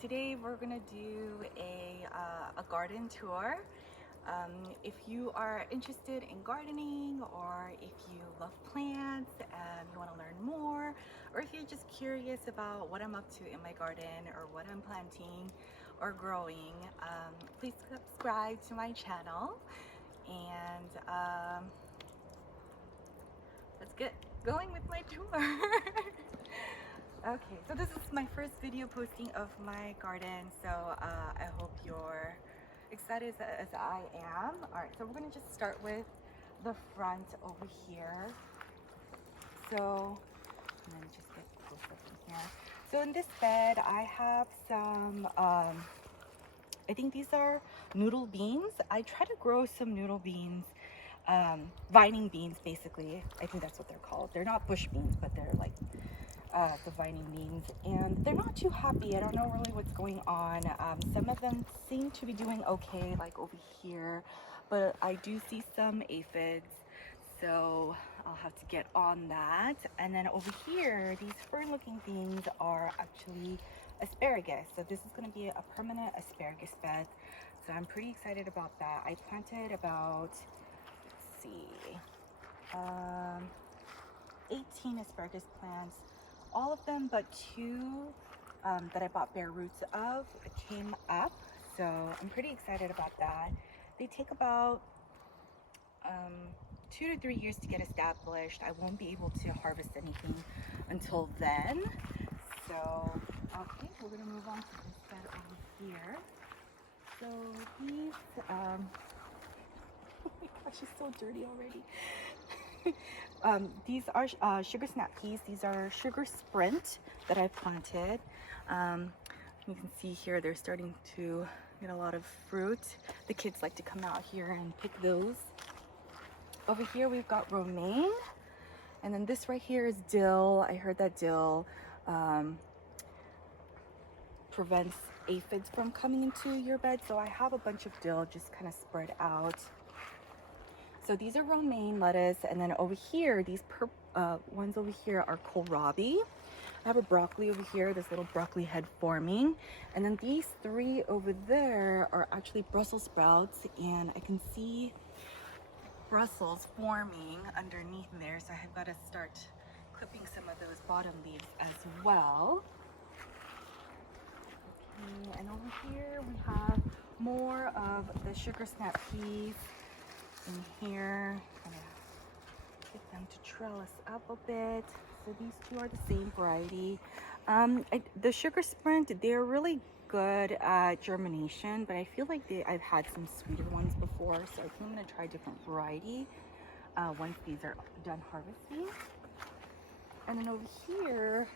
today we're gonna do a garden tour. If you are interested in gardening, or if you love plants and you want to learn more, or if you're just curious about what I'm up to in my garden or what I'm planting or growing, please subscribe to my channel and let's get going with my tour. Okay, so this is my first video posting of my garden, so I hope you're excited as I am. Alright, so we're gonna just start with the front over here. So let me just get close up in here. So in this bed I have some I think these are noodle beans. I try to grow some noodle beans, vining beans basically. I think that's what they're called. They're not bush beans, but they're like the vining beans, and they're not too happy. I don't know really what's going on. Some of them seem to be doing okay, like over here, but I do see some aphids, so I'll have to get on that. And then over here, these fern looking things are actually asparagus, so this is going to be a permanent asparagus bed, so I'm pretty excited about that. I planted about, let's see, 18 asparagus plants. All of them but two that I bought bare roots of came up, so I'm pretty excited about that. They take about 2 to 3 years to get established. I won't be able to harvest anything until then. So okay, we're gonna move on to this bed over here. So these oh my gosh, it's so dirty already. These are sugar snap peas. These are sugar sprint that I've planted. You can see here they're starting to get a lot of fruit. The kids like to come out here and pick those. Over here we've got romaine, and then this right here is dill. I heard that dill prevents aphids from coming into your bed, so I have a bunch of dill just kind of spread out. So these are romaine lettuce, and then over here, these ones over here are kohlrabi. I have a broccoli over here, this little broccoli head forming. And then these three over there are actually Brussels sprouts, and I can see Brussels forming underneath there. So I've got to start clipping some of those bottom leaves as well. Okay, and over here we have more of the sugar snap peas. In here, I'm gonna get them to trellis up a bit. So these two are the same variety. The sugar sprint, they're really good at germination, but I feel like I've had some sweeter ones before, so I think I'm gonna try a different variety once these are done harvesting. And then over here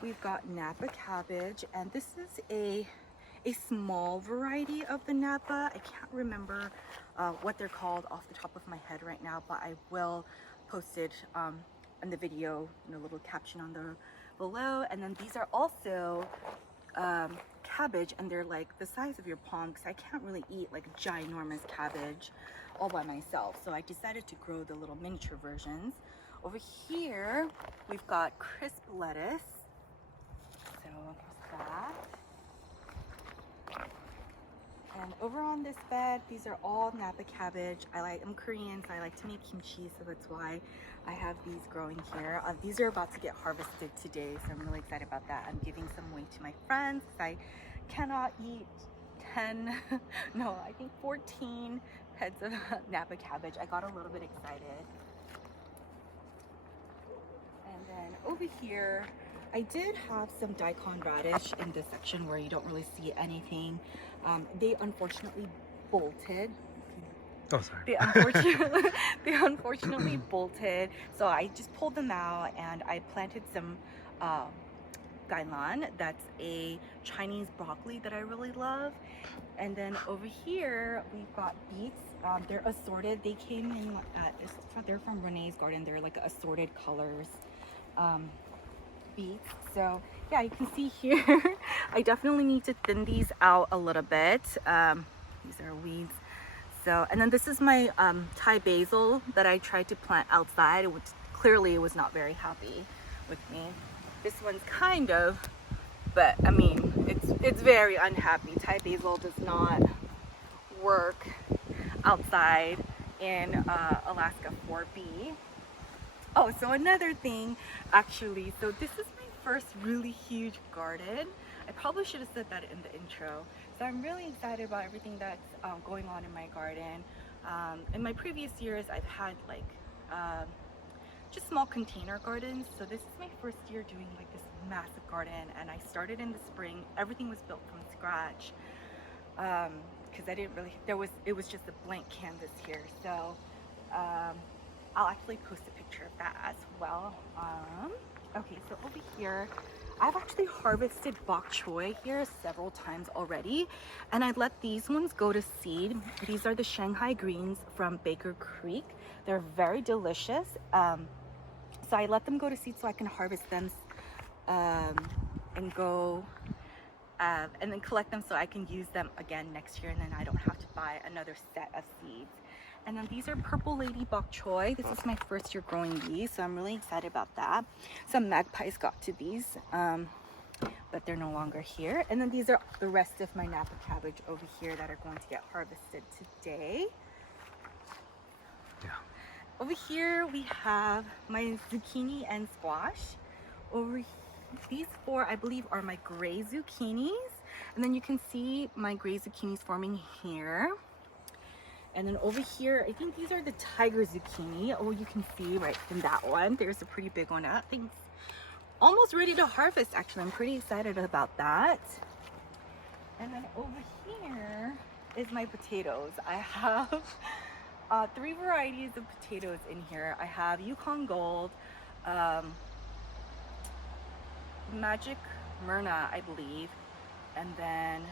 we've got Napa Cabbage, and this is a small variety of the Napa. I can't remember what they're called off the top of my head right now, but I will post it in the video, in a little caption on the below. And then these are also cabbage, and they're like the size of your palm, because I can't really eat like a ginormous cabbage all by myself, so I decided to grow the little miniature versions. Over here we've got crisp lettuce, so here's that. And over on this bed, these are all Napa cabbage. I'm Korean, so I like to make kimchi, so that's why I have these growing here. These are about to get harvested today, so I'm really excited about that. I'm giving some away to my friends, because I cannot eat 10, no, I think 14 heads of Napa cabbage. I got a little bit excited. And then over here, I did have some Daikon Radish in this section where you don't really see anything. They unfortunately bolted. Oh, sorry. They unfortunately bolted. So I just pulled them out, and I planted some gailan. That's a Chinese broccoli that I really love. And then over here we've got beets. They're assorted. They came in they're from Renee's garden. They're like assorted colors. Beets. So yeah, you can see here I definitely need to thin these out a little bit. These are weeds. So, and then this is my Thai basil that I tried to plant outside, which clearly it was not very happy with me. This one's kind of, but I mean, it's it's very unhappy. Thai basil does not work outside in Alaska 4B. Oh, so another thing, actually, so this is my first really huge garden. I probably should have said that in the intro. So I'm really excited about everything that's going on in my garden. In my previous years, I've had like just small container gardens. So this is my first year doing like this massive garden, and I started in the spring. Everything was built from scratch because I didn't really, it was just a blank canvas here. So I'll actually post a picture of that as well. Okay, so over here, I've actually harvested bok choy here several times already, and I let these ones go to seed. These are the Shanghai Greens from Baker Creek. They're very delicious. So I let them go to seed so I can harvest them and go and then collect them so I can use them again next year, and then I don't have to buy another set of seeds. And then these are Purple Lady Bok Choy. This is my first year growing these, so I'm really excited about that. Some magpies got to these, but they're no longer here. And then these are the rest of my Napa cabbage over here that are going to get harvested today. Yeah. Over here we have my zucchini and squash. Over here, these four I believe are my gray zucchinis, and then you can see my gray zucchinis forming here. And then over here, I think these are the tiger zucchini. Oh, you can see right in that one, there's a pretty big one. That thing's almost ready to harvest, actually. I'm pretty excited about that. And then over here is my potatoes. I have 3 varieties of potatoes in here. I have Yukon Gold, Magic Myrna, I believe, and then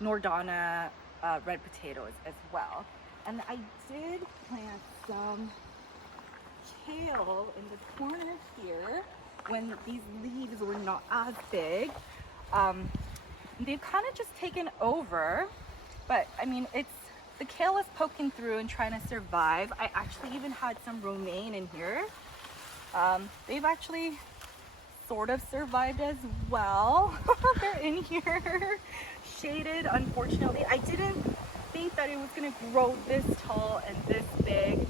Nordana red potatoes as well. And I did plant some kale in the corner here when these leaves were not as big. They've kind of just taken over, but I mean, the kale is poking through and trying to survive. I actually even had some romaine in here. They've actually sort of survived as well. They're in here shaded. Unfortunately, I didn't think that it was going to grow this tall and this big,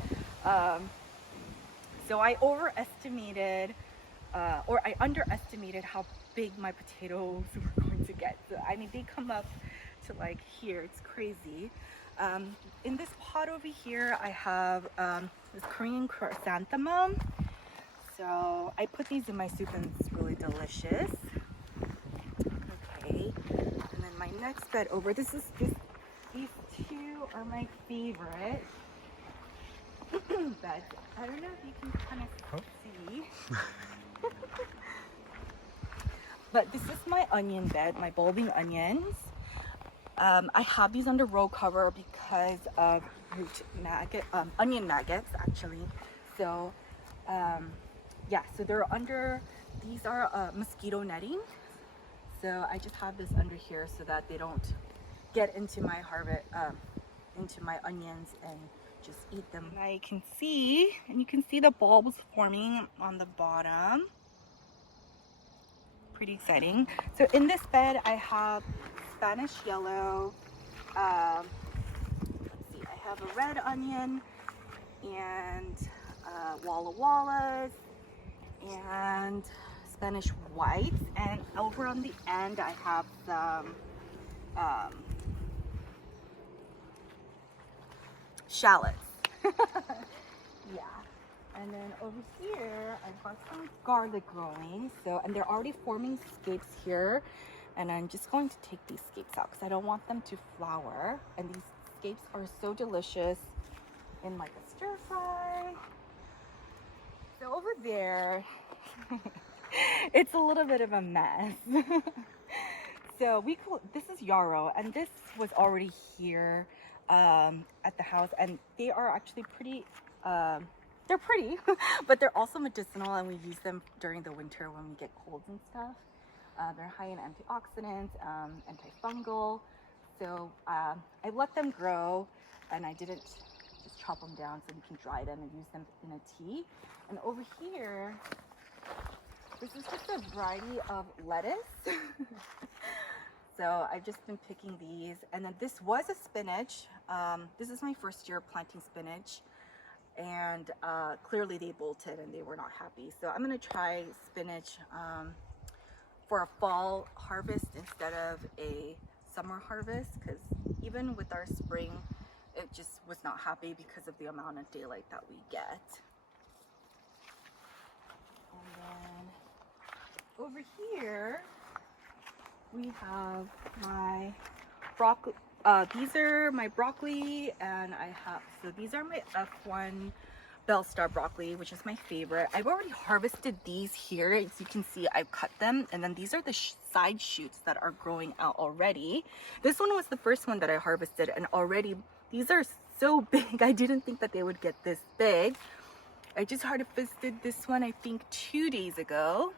so I overestimated or I underestimated how big my potatoes were going to get. So, I mean, they come up to like here. It's crazy. In this pot over here, I have this Korean chrysanthemum. So I put these in my soup and it's really delicious. Okay, and then my next bed over, these two are my favorite beds. I don't know if you can kind of see. But this is my onion bed, my bulbing onions. I have these under row cover because of onion maggots actually. So yeah, so they're under, these are mosquito netting. So I just have this under here so that they don't get into my into my onions and just eat them. And I can see, and you can see the bulbs forming on the bottom. Pretty exciting. So in this bed I have Spanish yellow, let's see, I have a red onion and Walla Wallas and Spanish white, and over on the end I have some shallots. Yeah. And then over here I've got some garlic growing, so, and they're already forming scapes here, and I'm just going to take these scapes out because I don't want them to flower. And these scapes are so delicious in like a stir fry. So over there it's a little bit of a mess. So this is yarrow, and this was already here at the house, and they are actually pretty they're pretty but they're also medicinal, and we use them during the winter when we get colds and stuff. They're high in antioxidants, antifungal. So I let them grow, and I didn't just chop them down, so we can dry them and use them in a tea. And over here, this is just a variety of lettuce. So I've just been picking these. And then this was a spinach. This is my first year planting spinach. And clearly they bolted and they were not happy. So I'm gonna try spinach for a fall harvest instead of a summer harvest, because even with our spring, it just was not happy because of the amount of daylight that we get. And then over here, we have my broccoli. These are my broccoli, and these are my F1 Bell Star broccoli, which is my favorite. I've already harvested these here. As you can see, I've cut them, and then these are the side shoots that are growing out already. This one was the first one that I harvested, and already these are so big. I didn't think that they would get this big. I just harvested this one, I think 2 days ago,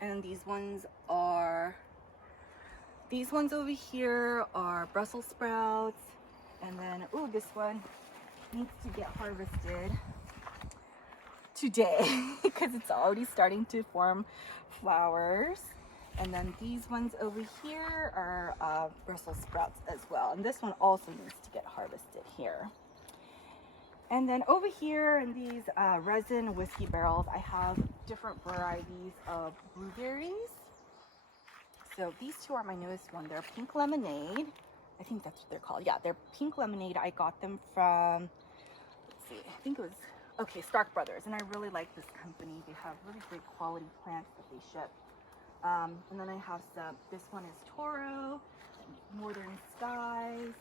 and these ones over here are Brussels sprouts, and then this one needs to get harvested today because it's already starting to form flowers. And then these ones over here are Brussels sprouts as well, and this one also needs to get harvested here. And then over here in these resin whiskey barrels, I have different varieties of blueberries. So these two are my newest one. They're pink lemonade. I think that's what they're called. Yeah, they're pink lemonade. I got them from, let's see, I think it was, Stark Brothers. And I really like this company. They have really great quality plants that they ship. And then I have some, this one is Toro, Northern Skies.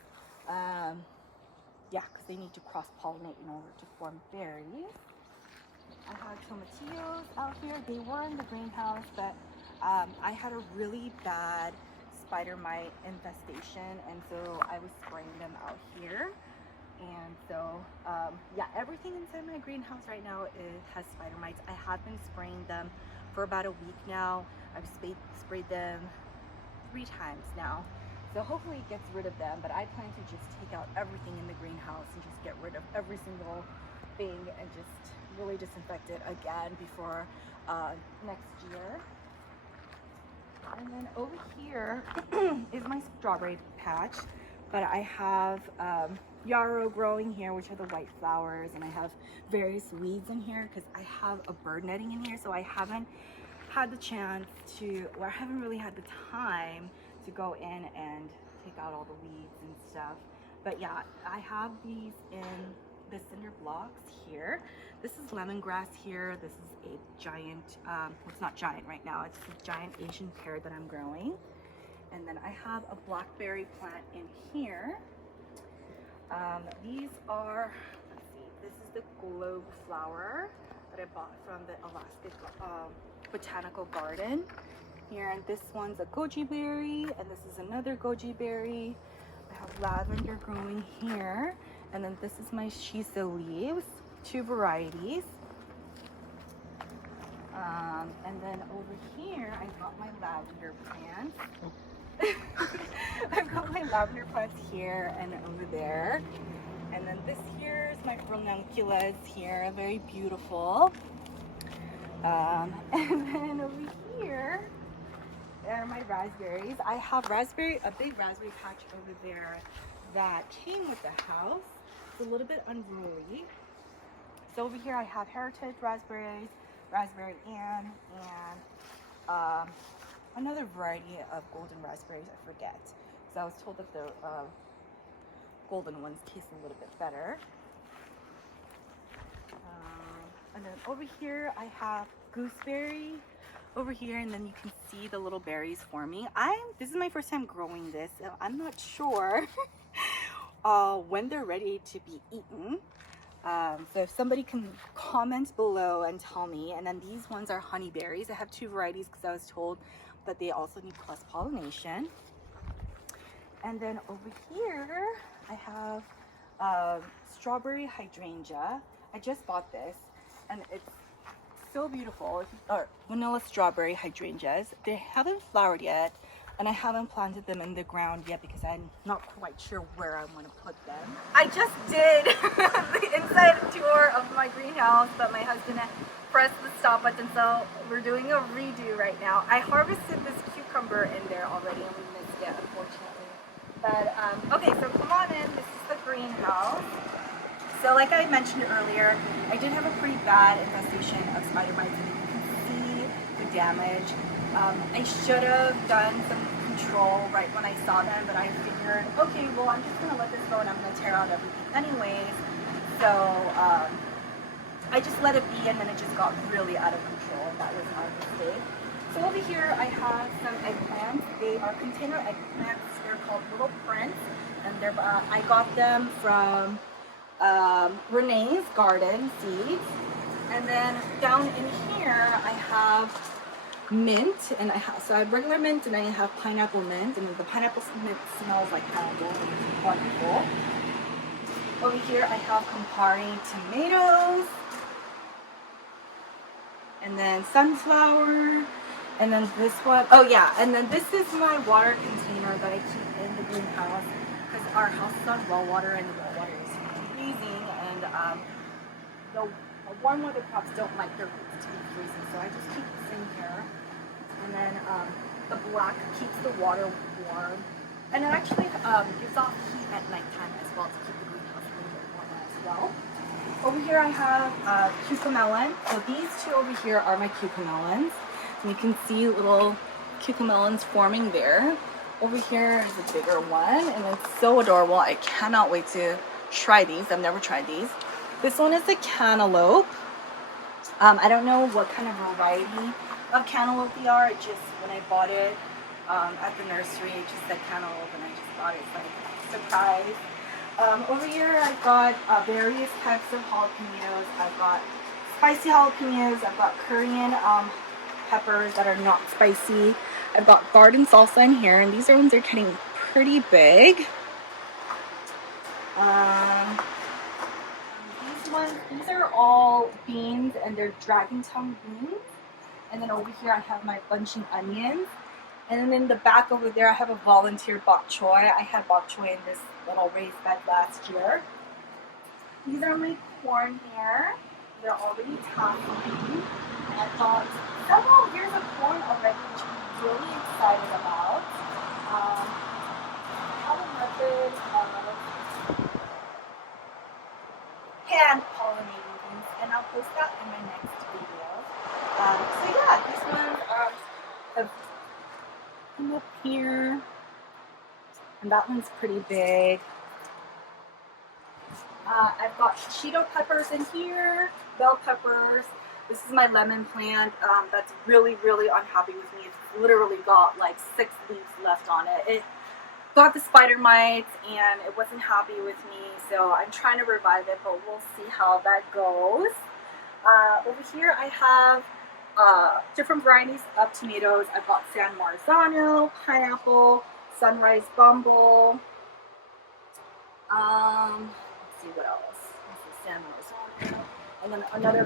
Yeah, because they need to cross-pollinate in order to form berries. I have tomatillos out here. They were in the greenhouse, but I had a really bad spider mite infestation, and so I was spraying them out here. And so yeah, everything inside my greenhouse right now has spider mites. I have been spraying them for about a week now. I've sprayed them 3 times now, so hopefully it gets rid of them. But I plan to just take out everything in the greenhouse and just get rid of every single thing and just really disinfect it again before next year. And then over here is my strawberry patch, but I have yarrow growing here, which are the white flowers, and I have various weeds in here because I have a bird netting in here, so I haven't had the chance to, or I haven't really had the time to go in and take out all the weeds and stuff. But yeah, I have these in the cinder blocks here. This is lemongrass here. This is a giant, well, it's not giant right now, it's a giant Asian pear that I'm growing. And then I have a blackberry plant in here. These are, let's see, this is the globe flower that I bought from the Alaska Botanical Garden here. And this one's a goji berry, and this is another goji berry. I have lavender growing here. And then this is my shiso leaves, 2 varieties. And then over here, I've got my lavender plants. I've got my lavender plants here and over there. And then this here is my ranunculus here, very beautiful. And then over here are my raspberries. I have a big raspberry patch over there that came with the house. It's a little bit unruly. So over here I have heritage raspberries, raspberry Ann, and another variety of golden raspberries, I forget. So I was told that the golden ones taste a little bit better. And then over here I have gooseberry over here, and then you can see the little berries forming. This is my first time growing this. So I'm not sure when they're ready to be eaten. So if somebody can comment below and tell me. And then these ones are honeyberries. I have 2 varieties because I was told that they also need cross-pollination. And then over here I have strawberry hydrangea. I just bought this, and it's so beautiful. Or vanilla strawberry hydrangeas. They haven't flowered yet, and I haven't planted them in the ground yet because I'm not quite sure where I want to put them. I just did the inside tour of my greenhouse, but my husband pressed the stop button, so we're doing a redo right now. I harvested this cucumber in there already, and we missed yet, unfortunately. But, okay, so come on in. This is the greenhouse. So like I mentioned earlier, I did have a pretty bad infestation of spider mites, and you can see the damage. I should have done some control right when I saw them, but I figured, okay, well, I'm just going to let this go and I'm going to tear out everything anyways. So I just let it be, and then it just got really out of control, and that was my mistake. So over here I have some eggplants. They are container eggplants. They're called Little Prince, and they're I got them from Renee's Garden Seeds. And then down in here I have mint, and so I have regular mint and I have pineapple mint, and the pineapple mint smells like pineapple, it's wonderful. Over here I have Campari tomatoes, and then sunflower, and then this one, oh yeah, and then this is my water container that I keep in the greenhouse because our house is on well water, and the well water is freezing, and the warm weather crops don't like their roots to be freezing, so I just keep this in here. And then the black keeps the water warm, and it actually gives off heat at nighttime as well to keep the greenhouse a little bit warmer as well. Over here I have cucamelon. So these two over here are my cucamelons. And you can see little cucamelons forming there. Over here is a bigger one, and it's so adorable. I cannot wait to try these. I've never tried these. This one is the cantaloupe. I don't know what kind of variety of cantaloupe they are. It just, when I bought it at the nursery, it just said cantaloupe, and I just thought it's like a surprise. Over here I've got various types of jalapenos. I've got spicy jalapenos. I've got Korean peppers that are not spicy. I've got garden salsa in here, and these ones are getting pretty big. These are all beans, and they're dragon tongue beans. And then over here I have my bunching onions. And then in the back over there I have a volunteer bok choy. I had bok choy in this little raised bed last year. These are my corn here. They're already tasseling. I've got several ears of corn already, which I'm really excited about. I have a method of hand pollinating things, and I'll post that in my next video. So yeah, these ones have come up here, and that one's pretty big. I've got Cheeto peppers in here, bell peppers. This is my lemon plant that's really, really unhappy with me. It's literally got like 6 leaves left on it. It got the spider mites, and it wasn't happy with me, so I'm trying to revive it, but we'll see how that goes. Over here I have different varieties of tomatoes. I've got San Marzano, pineapple, Sunrise Bumble. Let's see what else. This is San Marzano, and then another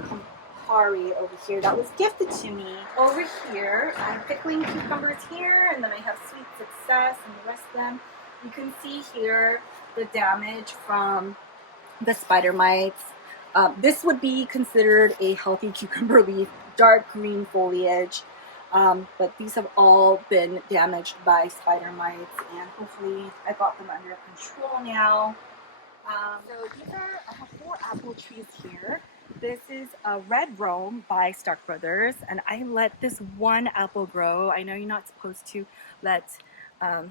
Campari over here that was gifted to me. Over here, I'm pickling cucumbers here, and then I have Sweet Success and the rest of them. You can see here the damage from the spider mites. This would be considered a healthy cucumber leaf, dark green foliage, but these have all been damaged by spider mites, and hopefully I got them under control now. So I have 4 apple trees here. This is a Red Rome by Stark Brothers, and I let this one apple grow. I know you're not supposed to let, Oh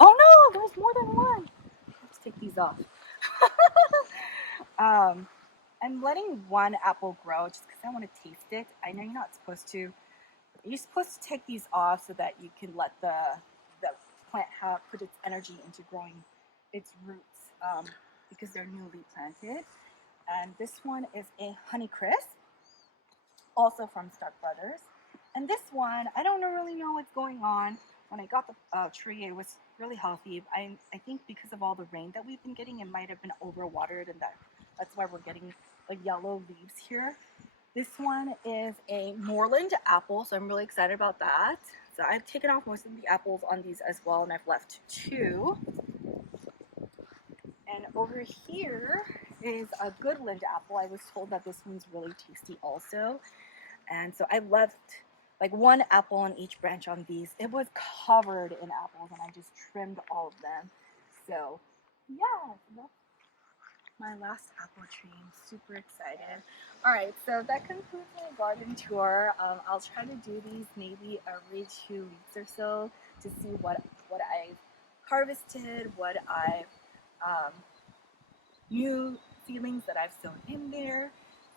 no, there's more than one. Let's take these off. I'm letting one apple grow just because I want to taste it. I know you're not supposed to. You're supposed to take these off so that you can let the plant put its energy into growing its roots because they're newly planted. And this one is a Honeycrisp, also from Stark Brothers. And this one, I don't really know what's going on. When I got the tree, it was really healthy. I think because of all the rain that we've been getting, it might have been overwatered, and that's why we're getting like yellow leaves here. This one is a Moorland Apple, so I'm really excited about that. So I've taken off most of the apples on these as well, and I've left 2. And over here is a Goodland apple. I was told that this one's really tasty also. And so I left like one apple on each branch on these. It was covered in apples and I just trimmed all of them. So yeah, that's my last apple tree. I'm super excited. All right, so that concludes my garden tour. I'll try to do these maybe every 2 weeks or so to see what I've harvested, what I've new seedlings that I've sown in there.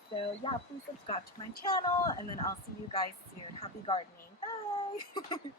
So yeah, please subscribe to my channel and then I'll see you guys soon. Happy gardening. Bye!